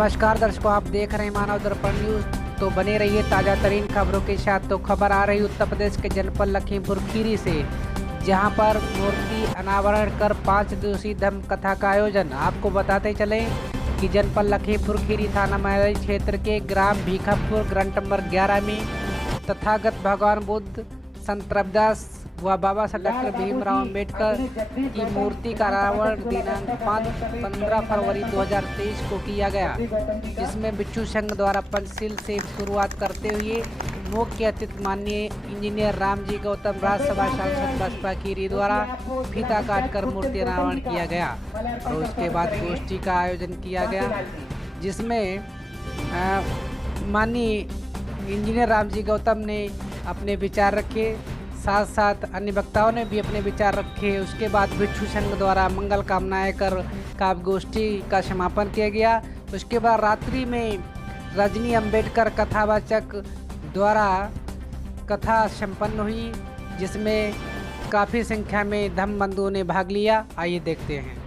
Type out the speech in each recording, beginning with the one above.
नमस्कार दर्शकों, आप देख रहे हैं मानव दर्पण न्यूज। तो बने रहिए ताज़ा तरीन खबरों के साथ। तो खबर आ रही उत्तर प्रदेश के जनपद लखीमपुर खीरी से, जहां पर मूर्ति अनावरण कर 5 दिवसीय धम्म कथा का आयोजन। आपको बताते चले कि जनपद लखीमपुर खीरी थाना महराज क्षेत्र के ग्राम भीखापुर ग्राम नंबर 11 में तथागत भगवान बुद्ध, संत रविदास व बाबा साहब डॉक्टर भीमराव अम्बेडकर की मूर्ति का अनावरण दिनांक 15 फरवरी 2023 को किया गया, जिसमें बिच्छू संघ द्वारा पंचशील से शुरुआत करते हुए मुख्य अतिथि माननीय इंजीनियर रामजी गौतम राज्यसभा सांसद बसपा खीरी द्वारा फीता काटकर मूर्ति अनावरण किया गया और उसके बाद गोष्ठी का आयोजन किया गया, जिसमें माननीय इंजीनियर रामजी गौतम ने अपने विचार रखे, साथ साथ अन्य वक्ताओं ने भी अपने विचार रखे। उसके बाद बिच्छू संघ द्वारा मंगल कामनाएं कर काव्य गोष्ठी का समापन किया गया। उसके बाद रात्रि में रजनी अम्बेडकर कथावाचक द्वारा कथा संपन्न हुई, जिसमें काफ़ी संख्या में धम्म बंधुओं ने भाग लिया। आइए देखते हैं।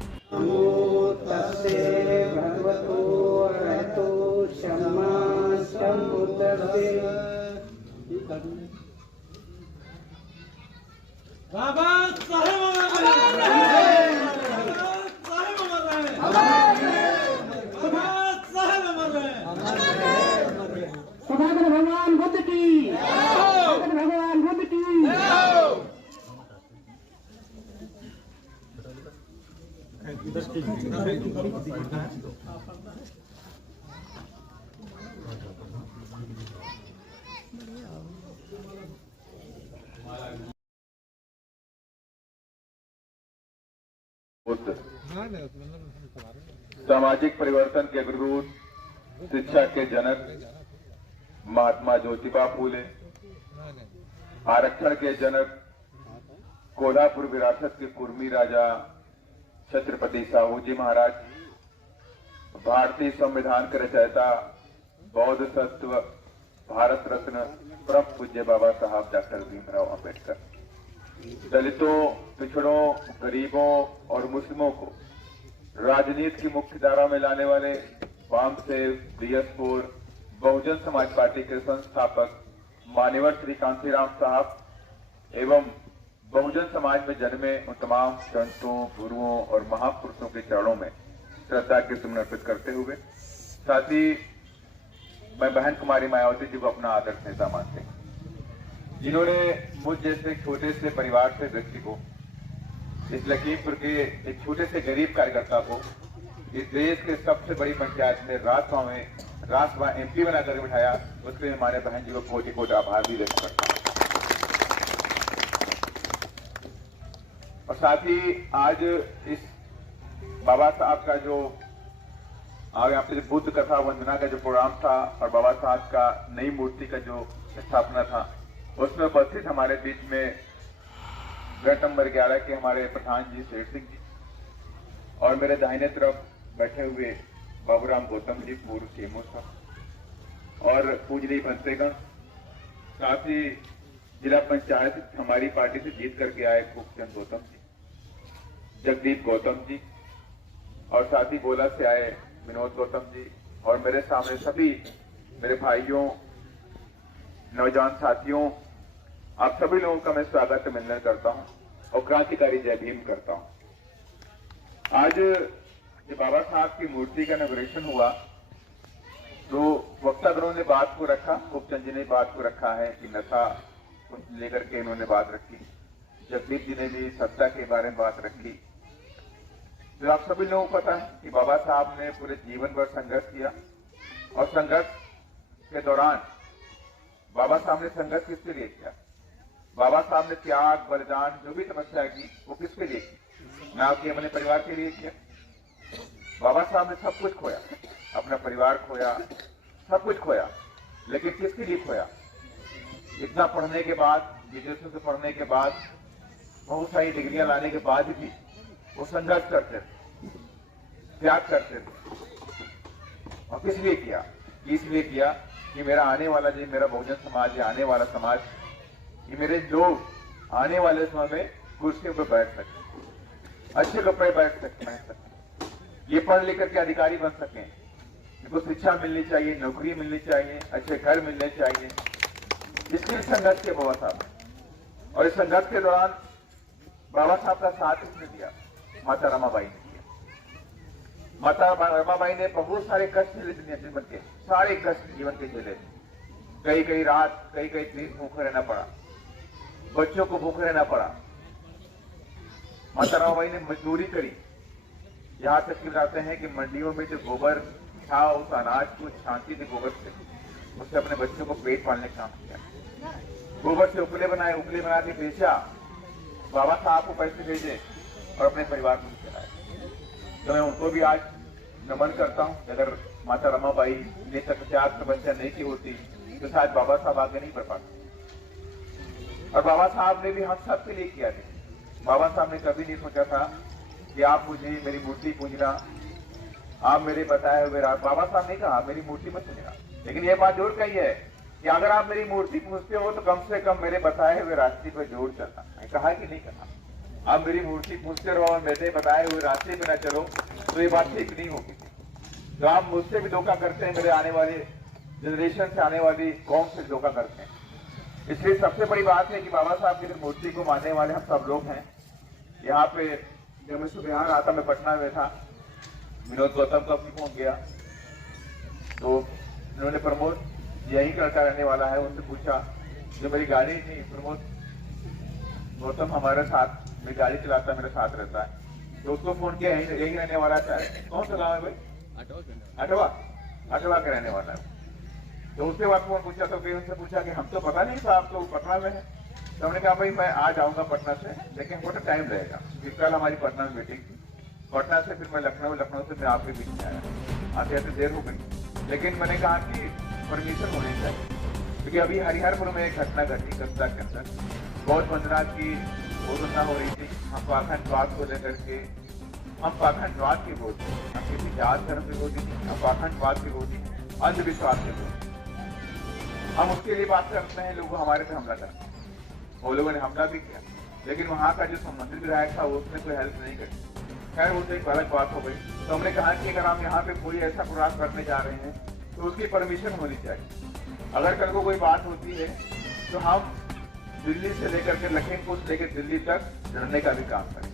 बाबा साहेब भगवान बुद्ध की, भगवान बुद्ध की। सामाजिक परिवर्तन के गुरुदूत, शिक्षा के जनक महात्मा ज्योतिबा फूले, आरक्षण के जनक कोल्हापुर विरासत के कुर्मी राजा छत्रपति साहू जी महाराज, भारतीय संविधान के रचयिता बौद्ध तत्व भारत रत्न परम पूज्य बाबा साहब डॉक्टर भीमराव अम्बेडकर, दलितों, पिछड़ों, गरीबों और मुस्लिमों को राजनीति की मुख्य धारा में लाने वाले वामसेव DS4 बहुजन समाज पार्टी के संस्थापक मान्यवर श्री कांसीराम साहब एवं बहुजन समाज में जन्मे उन तमाम संतों, गुरुओं और महापुरुषों के चरणों में श्रद्धा के सुमन अर्पित करते हुए, साथ ही मैं बहन कुमारी मायावती जी को अपना आदर्श नेता मानते हैं, जिन्होंने मुझ जैसे छोटे से परिवार से व्यक्ति को, इस लखीमपुर के एक छोटे से गरीब कार्यकर्ता को इस देश के सबसे बड़ी पंचायत में राज्यसभा MP बनाकर बिठाया, उसके लिए हमारे बहन जी को कोटि कोटि आभार भी व्यक्त करता हूं। और साथ ही आज इस बाबा साहब का जो यहाँ पे बुद्ध कथा वंदना का जो प्रोग्राम था और बाबा साहब का नई मूर्ति का जो स्थापना था, उसमें उपस्थित हमारे बीच में गट नंबर 11 के हमारे प्रधान जी शेर सिंह जी और मेरे दाहिने तरफ बैठे हुए बाबूराम गौतम जी पूर्व CMO साहब और पूजनीय भंतेगण, साथ ही जिला पंचायत हमारी पार्टी से जीत करके आए खूबचंद गौतम जी, जगदीप गौतम जी और साथ ही गोला से आए विनोद गौतम जी और मेरे सामने सभी मेरे भाइयों, नौजवान साथियों, आप सभी लोगों का मैं स्वागत अभिनंदन करता हूं और क्रांतिकारी जय भीम करता हूं। आज जब बाबा साहब की मूर्ति का इनॉग्रेशन हुआ तो वक्तागणों ने बात को रखा, खूबचंद जी ने बात को रखा है कि नशा को लेकर के इन्होंने बात रखी, जगदीप जी ने भी सत्ता के बारे में बात रखी। तो आप सभी लोगों को पता है कि बाबा साहब ने पूरे जीवन भर संघर्ष किया और संघर्ष के दौरान बाबा साहब ने संघर्ष किसके लिए किया? बाबा साहब ने त्याग, बलिदान, जो भी तपस्या की वो किसके लिए की? ना कि अपने परिवार के लिए किया। बाबा साहब ने सब कुछ खोया, अपना परिवार खोया, सब कुछ खोया, लेकिन किसके लिए खोया? इतना पढ़ने के बाद, विदेशों से पढ़ने के बाद, बहुत सारी डिग्रियां लाने के बाद भी वो संघर्ष करते थे, त्याग करते थे। और किस लिए किया? इसलिए किया कि मेरा आने वाला जो मेरा बहुजन समाज है, आने वाला समाज, ये मेरे लोग आने वाले समय में कुर्सियों पर बैठ सके, अच्छे कपड़े बैठ सके, ये पढ़ लिख करके अधिकारी बन सके, इनको शिक्षा मिलनी चाहिए, नौकरी मिलनी चाहिए, अच्छे घर मिलने चाहिए। इसके लिए संघर्ष किया बाबा साहब। और इस संघर्ष के दौरान बाबा साहब का साथ इसने दिया, माता रमाबाई ने किया। माता रमाबाई ने बहुत सारे कष्ट झेले जीवन के, सारे कष्ट जीवन के झेले। कई कई रात, कई कई दिन भूखे रहना पड़ा, बच्चों को भूखे रहना पड़ा। माता रमाबाई ने मजदूरी करी, यहाँ तक कि बताते हैं कि मंडियों में जो गोबर था उस अनाज को छांटी थी गोबर से, उससे अपने बच्चों को पेट पालने का काम किया। गोबर से उपले बनाए, उपले बना के बेचा, बाबा साहब को पैसे भेजे और अपने परिवार को चलाए। तो मैं उनको भी आज नमन करता हूँ। अगर माता रमाबाई ने तत्याग तपस्या नहीं की होती तो शायद बाबा साहब आगे नहीं बढ़ पाते। और बाबा साहब ने भी हम सबके लिए किया था। बाबा साहब ने कभी नहीं सोचा था कि आप मुझे मेरी मूर्ति पूजना, आप मेरे बताए हुए बाबा साहब ने कहा मेरी मूर्ति मत पूजना, लेकिन ये बात जरूर कही है कि अगर आप मेरी मूर्ति पूछते हो तो कम से कम मेरे बताए हुए रास्ते पर जरूर चलना। मैं कहा कि नहीं कहा, आप मेरी मूर्ति पूछते रहो और मेरे बताए हुए रास्ते पे न चलो तो ये बात ठीक नहीं होगी। तो आप मुझसे भी धोखा करते हैं, मेरे आने वाले जनरेशन से, आने वाली कौम से धोखा करते हैं। इसलिए सबसे बड़ी बात है कि बाबा साहब की मूर्ति को मानने वाले हम सब लोग हैं। यहाँ पे जब मैं सुबह यहाँ आता, मैं पटना में था, विनोद गौतम का फोन गया तो उन्होंने प्रमोद यही करता रहने वाला है, उनसे पूछा। जो मेरी गाड़ी थी, प्रमोद गौतम हमारे साथ, मेरी गाड़ी चलाता मेरे साथ रहता है, तो उसको फोन किया, यही रहने वाला था। कौन सा गाँव है भाई? अटवा के रहने वाला है। तो उसके बाद फोन पूछा तो फिर उनसे पूछा कि हम तो पता नहीं था आप तो पटना में है। तो हमने कहा भाई मैं आ जाऊंगा पटना से, लेकिन थोड़ा टाइम रहेगा। फिर कल हमारी पटना में मीटिंग थी, पटना से फिर मैं लखनऊ, लखनऊ से मैं आपके बीच में आया। आते आते देर हो गई, लेकिन मैंने कहा कि परमिशन होनी चाहिए, क्योंकि अभी हरिहरपुर में एक घटना घटी कस्बा के अंदर, बहुत वंदना की घोषणा हो रही थी। हम पाखंडवाद को लेकर के, हम पाखंडवाद के विरोधी, हम किसी जात धर्म के विरोधी नहीं, हम पाखंडवाद के विरोधी, अंधविश्वास के विरोधी। हम उसके लिए बात करते हैं, लोग हमारे पे हमला करते हैं। वो लोगों ने हमला भी किया, लेकिन वहाँ का जो संबंधित विधायक था उसने कोई हेल्प नहीं करी। खैर वो तो एक अलग बात हो गई। तो हमने कहा कि अगर हम यहाँ पे कोई ऐसा प्रोग्राम करने जा रहे हैं तो उसकी परमिशन होनी चाहिए। अगर कल को कोई बात होती है तो हम दिल्ली से लेकर के लखीमपुर से लेकर दिल्ली तक लड़ने का भी काम करें।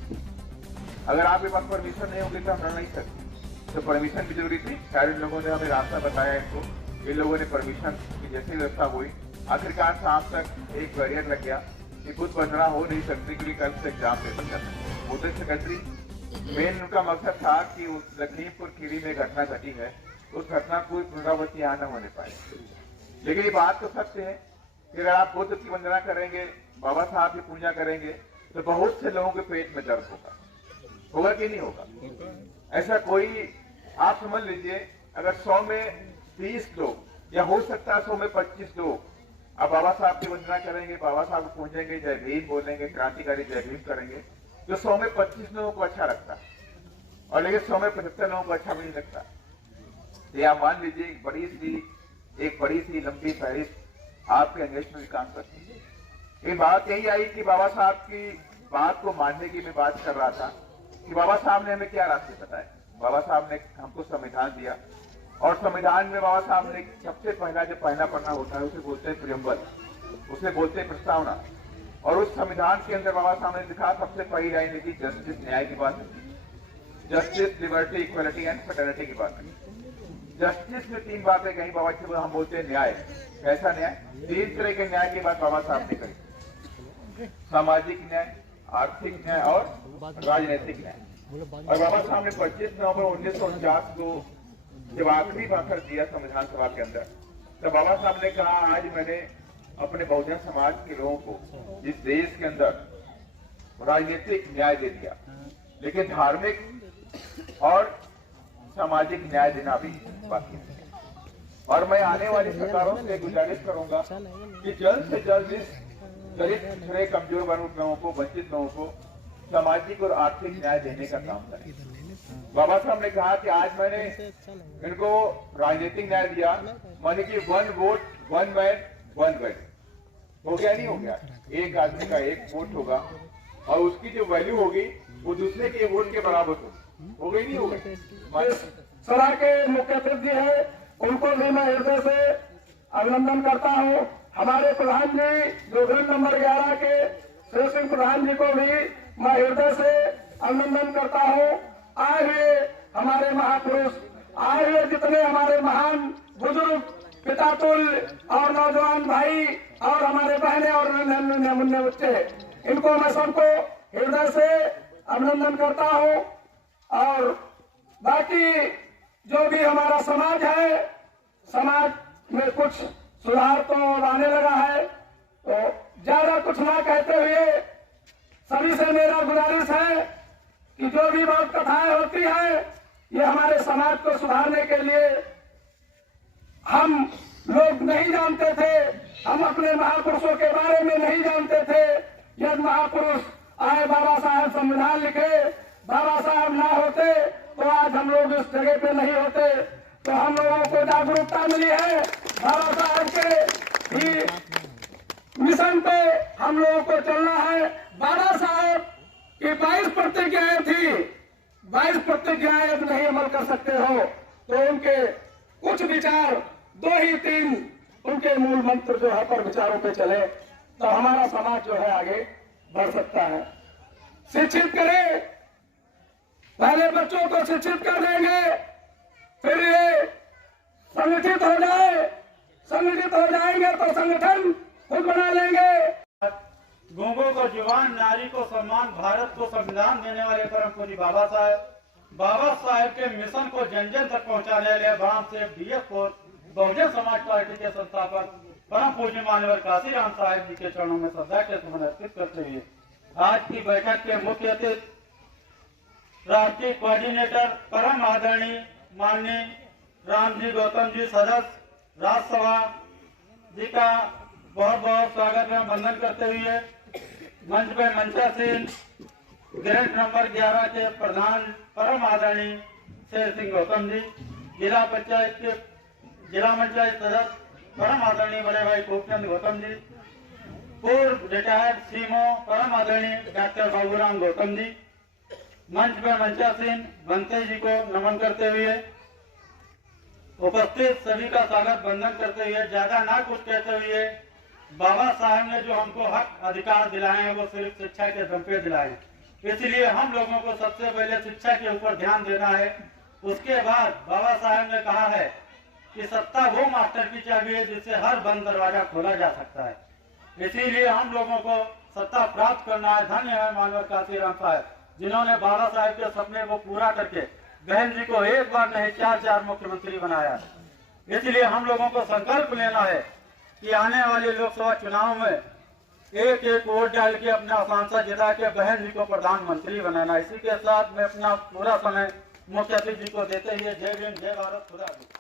अगर आपके पास परमिशन नहीं होगी तो हम लड़ नहीं सकते। तो परमिशन भी जरूरी थी। खैर इन लोगों ने हमें रास्ता बताया इनको, इन लोगों ने परमिशन की जैसी व्यवस्था हुई, आखिरकार शाम तक एक बैरियर लग गया कि कुछ वंदना हो नहीं सकती क्योंकि कल से एग्जाम पेपर करना। मोदी सेक्रेटरी मेन उनका मकसद था कि उस लखीमपुर खीरी में घटना घटी है, उस घटना को पुनरावृत्ति यहाँ न होने पाए। लेकिन ये बात तो सत्य है कि अगर आप बुद्ध की वंदना करेंगे, बाबा साहब की पूजा करेंगे तो बहुत से लोगों के पेट में दर्द होगा कि नहीं होगा? ऐसा कोई आप समझ लीजिए, अगर 100 में 30 लोग या हो सकता है 100 में 25 लोग अब बाबा साहब की वंदना करेंगे, बाबा साहब को पूजेंगे, जय भीम बोलेंगे, क्रांतिकारी जय भीम करेंगे, तो 100 में 25 लोगों को अच्छा लगता है, और लेकिन 100 में 75 लोगों को अच्छा भी नहीं लगता। तो आप मान लीजिए एक बड़ी सी लंबी फहरिस्त आपके अंगेज में भी काम करती है। ये बात यही आई कि बाबा साहब की बात को मानने की मैं बात कर रहा था कि बाबा साहब ने हमें क्या रास्ते बताए। बाबा साहब ने हमको संविधान दिया, और संविधान में बाबा साहब ने सबसे पहला जो पहला पन्ना होता है उसे बोलते हैं प्रियम्बल, उसे बोलते हैं प्रस्तावना। और उस संविधान के अंदर बाबा साहब ने लिखा सबसे पहली लाइन लिखी जस्टिस, न्याय की बात है, justice, liberty, equality and fraternity की बात है। जस्टिस में 3 बातें कहीं बाबा साहब, हम बोलते हैं न्याय। कैसा न्याय? 3 तरह के न्याय की बात बाबा साहब ने कही, सामाजिक न्याय, आर्थिक न्याय और राजनीतिक न्याय। और बाबा साहब ने 25 नवंबर 1949 को जब आखिरी भाषण दिया संविधान सभा के अंदर, तो बाबा साहब ने कहा आज मैंने अपने बहुजन समाज के लोगों को इस देश के अंदर राजनीतिक न्याय दे दिया, लेकिन धार्मिक और सामाजिक न्याय देना भी बाकी है। और मैं आने वाली सरकारों से गुजारिश करूंगा कि जल्द से जल्द इस दलित, पिछड़े, कमजोर वर्ग लोगों को, वंचित लोगों को सामाजिक और आर्थिक न्याय देने का काम करें। बाबा साहब ने कहा कि आज मैंने इनको राजनीतिक न्याय दिया, माने कि 1 वोट 1 मैन 1 वेट हो गया, नहीं हो गया? एक आदमी का 1 वोट होगा और उसकी जो वैल्यू होगी वो दूसरे के वोट के बराबर होगी, हो गई नहीं हो गई? सभा के मुख्य अतिथि है, उनको भी मैं हृदय से अभिनंदन करता हूँ। हमारे प्रधान जी जो ग्रंथ नंबर 11 के श्री सिंह प्रधान जी को भी मैं हृदय से अभिनंदन करता हूँ। आए हुए हमारे महापुरुष, आए हुए जितने हमारे महान बुजुर्ग, पिता तुल्य और नौजवान भाई और हमारे बहने और नन्हे मुन्ने बच्चे, इनको मैं सबको हृदय से अभिनंदन करता हूँ। और बाकी जो भी हमारा समाज है, समाज में कुछ सुधार तो आने लगा है, तो ज्यादा कुछ ना कहते हुए सभी से मेरा गुजारिश है कि जो भी बात कथाएं होती है, ये हमारे समाज को सुधारने के लिए हम लोग नहीं जानते थे, हम अपने महापुरुषों के बारे में नहीं जानते थे। यदि महापुरुष आए, बाबा साहब संविधान लिखे, बाबा साहब ना होते तो आज हम लोग इस जगह पे नहीं होते। तो हम लोगों को जागरूकता मिली है, बाबा साहब के ही मिशन पे हम लोगों को चलना है। बाबा साहब की 22 प्रतिज्ञाएं थी, 22 प्रतिज्ञाएं यदि नहीं अमल कर सकते हो तो उनके कुछ विचार, 2 ही 3 उनके मूल मंत्र जो है पर विचारों पे चले तो हमारा समाज जो है आगे बढ़ सकता है। शिक्षित करें, पहले बच्चों को शिक्षित कर देंगे, फिर ये संगठित हो जाए, संगठित हो जाएंगे तो संगठन खुद बना लेंगे। गूंगों को जीवन, नारी को सम्मान, भारत को संविधान देने वाले परम पूज्य बाबा साहब के मिशन को जन जन तक पहुंचाने वाले वाम से DF और बहुजन समाज पार्टी के संस्थापक परम पूज्य माननीय काशीराम साहब जी के चरणों में श्रद्धा के सुमन अर्पित करते हुए आज की बैठक के मुख्य अतिथि राष्ट्रीय कोऑर्डिनेटर परम आदरणीय माननीय रामजी गौतम जी सदस्य राज्यसभा जी का बहुत बहुत स्वागत में वंदन करते हुए मंच पे मंचासीन ग्रेड नंबर 11 के प्रधान परम आदरणीय शेर सिंह गौतम जी, जिला पंचायत सदस्य परम आदरणीय बड़े भाई खूबचंद गौतम जी, पूर्व रिटायर्ड सीमो परम आदरणीय डॉक्टर बाबूराम गौतम जी, मंच पर मंचासीन बनते जी को नमन करते हुए उपस्थित सभी का स्वागत वंदन करते हुए ज्यादा ना कुछ कहते हुए, बाबा साहब ने जो हमको हक अधिकार दिलाए हैं वो सिर्फ शिक्षा के दम पे दिलाए हैं, इसलिए हम लोगों को सबसे पहले शिक्षा के ऊपर ध्यान देना है। उसके बाद बाबा साहब ने कहा है कि सत्ता वो मास्टर की चाबी है जिससे हर बंद दरवाजा खोला जा सकता है, इसीलिए हम लोगों को सत्ता प्राप्त करना है। धन्य है माननीय काशीराम साहब जिन्होंने बाबा साहब के सपने को पूरा करके बहन जी को एक बार नहीं 4 मुख्यमंत्री बनाया। इसलिए हम लोगों को संकल्प लेना है कि आने वाले लोकसभा चुनाव में एक वोट डाल के अपना सांसद जिता के बहन जी को प्रधानमंत्री बनाना। इसी के साथ मैं अपना पूरा समय मुख्य अतिथि जी को देते हुए जय भीम, जय भारत, खुदा हाफिज़।